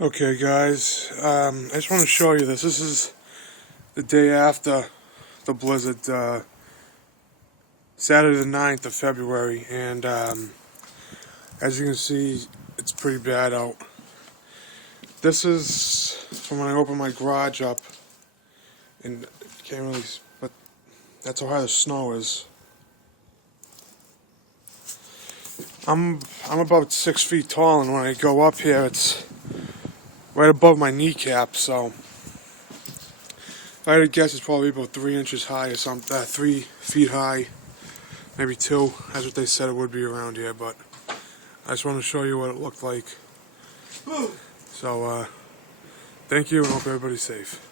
Okay guys, I just want to show you this. This is the day after the blizzard, Saturday the 9th of February, and as you can see, it's pretty bad out. This is from when I opened my garage up, and can't really, but that's how high the snow is. I'm about 6 feet tall, and when I go up here, it's right above my kneecap, so if I had to guess, it's probably about 3 inches high or something, 3 feet high, maybe 2. That's what they said it would be around here, but I just want to show you what it looked like. So, thank you, and hope everybody's safe.